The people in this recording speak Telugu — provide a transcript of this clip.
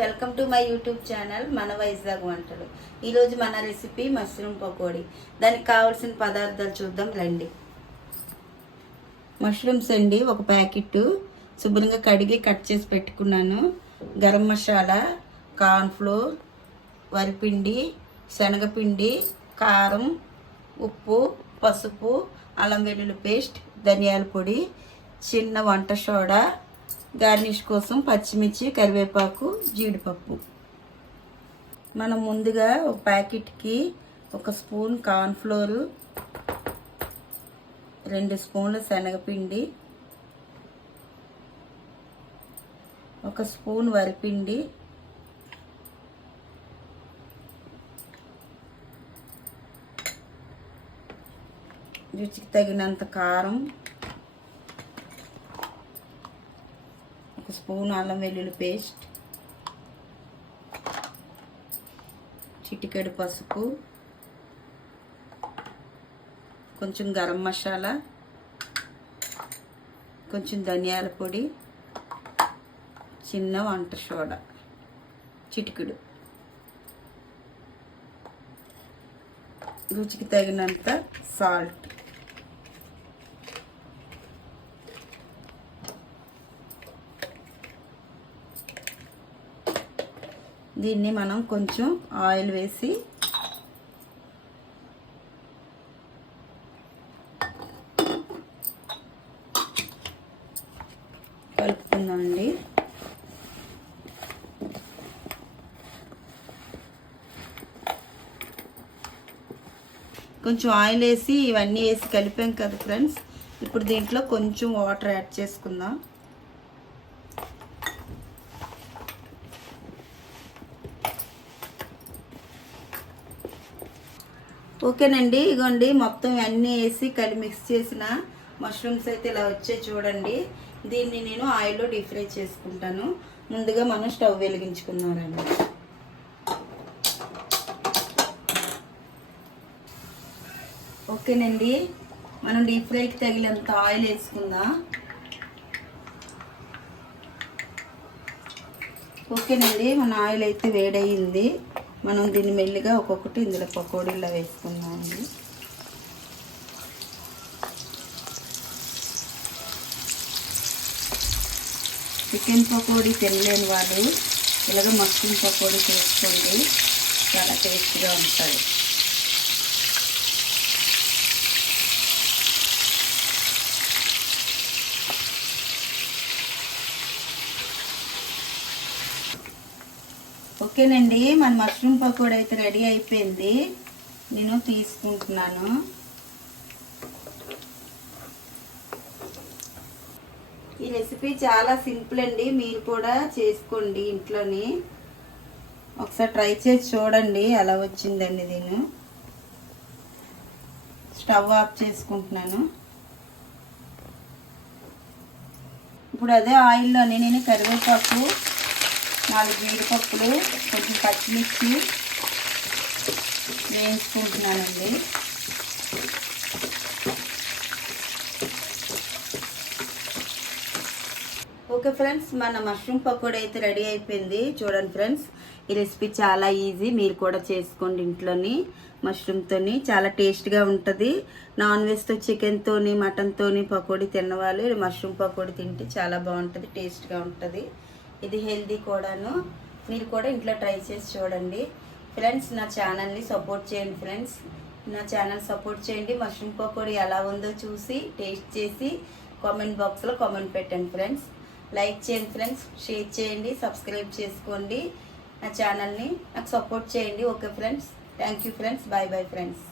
Welcome to my YouTube channel మన వైజాగ్ వంటలు. ఈరోజు మన రెసిపీ మష్రూమ్ పకోడీ. దానికి కావాల్సిన పదార్థాలు చూద్దాం రండి. మష్రూమ్స్ అండి, ఒక ప్యాకెట్ శుభ్రంగా కడిగి కట్ చేసి పెట్టుకున్నాను. గరం మసాలా, కార్న్ఫ్లోర్, వరిపిండి, శనగపిండి, కారం, ఉప్పు, పసుపు, అల్లం వెల్లుల్లి పేస్ట్, ధనియాల పొడి, చిన్న వంట సోడా, గార్నిష్ కోసం పచ్చిమిర్చి, కరివేపాకు, జీడిపప్పు. మనం ముందుగా ఒక ప్యాకెట్కి 1 స్పూన్ కార్న్ఫ్లోరు, 2 స్పూన్ల శనగపిండి, 1 స్పూన్ వరిపిండి, రుచికి తగినంత కారం, 1 స్పూన్ అల్లం వెల్లుల్లి పేస్ట్, చిటికెడు పసుపు, కొంచెం గరం మసాలా, కొంచెం ధనియాల పొడి, చిన్న వంట సోడా చిటికెడు, రుచికి తగినంత సాల్ట్. దీన్ని మనం కొంచెం ఆయిల్ వేసి కలుపుకుందామండి. కొంచెం ఆయిల్ వేసి ఇవన్నీ వేసి కలిపాం కదా ఫ్రెండ్స్. ఇప్పుడు దీంట్లో కొంచెం వాటర్ యాడ్ చేసుకుందాం. ఓకేనండి, ఇగోండి మొత్తం అన్నీ వేసి మిక్స్ చేసిన మష్రూమ్స్ అయితే ఇలా వచ్చాయి చూడండి. దీన్ని నేను ఆయిల్లో డీప్ ఫ్రై చేసుకుంటాను. ముందుగా మనం స్టవ్ వెలిగించుకున్నామండి. ఓకేనండి, మనం డీప్ ఫ్రైకి తగినంత ఆయిల్ వేసుకుందాం. ఓకేనండి, మన ఆయిల్ అయితే వేడయింది. మనం దీన్ని మెల్లిగా ఒక్కొక్కటి ఇందులో పకోడీలా వేసుకుందామండి. చికెన్ పకోడీ తినలేని వాళ్ళు ఇలాగ మష్రూమ్ పకోడీ చేసుకోండి, చాలా టేస్ట్గా ఉంటుంది. ఓకేనండి, మన మష్రూమ్ పకోడీ అయితే రెడీ అయిపోయింది. నేను తీసుకుంటున్నాను. ఈ రెసిపీ చాలా సింపుల్ అండి, మీరు కూడా చేసుకోండి ఇంట్లోని. ఒకసారి ట్రై చేసి చూడండి ఎలా వచ్చిందండి. నేను స్టవ్ ఆఫ్ చేసుకుంటున్నాను. ఇప్పుడు అదే ఆయిల్లోని నేను కరివేపాకు, 4 జీడిపప్పులు, కొంచెం పచ్చిమిర్చి వేయించుకుంటున్నానండి. ఓకే ఫ్రెండ్స్, మన మష్రూమ్ పకోడీ అయితే రెడీ అయిపోయింది. చూడండి ఫ్రెండ్స్, ఈ రెసిపీ చాలా ఈజీ, మీరు కూడా చేసుకోండి ఇంట్లోని. మష్రూమ్తోని చాలా టేస్ట్గా ఉంటుంది. నాన్ వెజ్తో, చికెన్తోని, మటన్తోని పకోడీ తిన్నవాళ్ళు మష్రూమ్ పకోడీ తింటే చాలా బాగుంటుంది, టేస్ట్గా ఉంటుంది. ఇది హెల్దీ కూడాను. మీరు కూడా ఇంట్లో ట్రై చేసి చూడండి ఫ్రెండ్స్. నా ఛానల్ని సపోర్ట్ చేయండి ఫ్రెండ్స్, నా ఛానల్ సపోర్ట్ చేయండి. మష్రూమ్ పకోడీ ఎలా ఉందో చూసి టేస్ట్ చేసి కామెంట్ బాక్స్లో కామెంట్ పెట్టండి ఫ్రెండ్స్. లైక్ చేయండి ఫ్రెండ్స్, షేర్ చేయండి, సబ్స్క్రైబ్ చేసుకోండి. నా ఛానల్ని నాకు సపోర్ట్ చేయండి. Okay friends, thank you friends, bye bye friends.